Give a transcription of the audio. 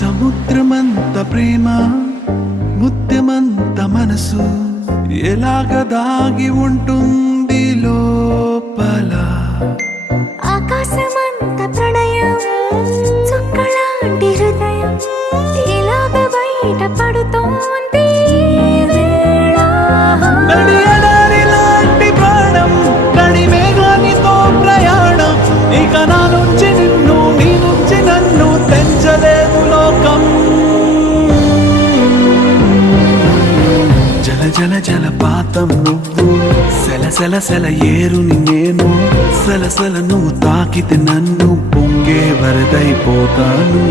సముద్రమంత ప్రేమ ముత్యమంత మనసు ఎలాగ దాగి ఉంటుంది లోపల. ఆకాశమంత ప్రణయం చుక్కలాంటి హృదయం ఇలాగ బయట పడుతోంది లాంటి ప్రాణం నడి మేఘానితో ప్రయాణం. ఇక నా నుంచి నిన్ను నీ నుంచి నన్ను తెంచలేదు లోకం. జల జల జలపాతం నువ్వు సెల సెల సెల ఏరుని నేను సలసల నువ్వు తాకితే నన్ను పొంగే వరదైపోతాను.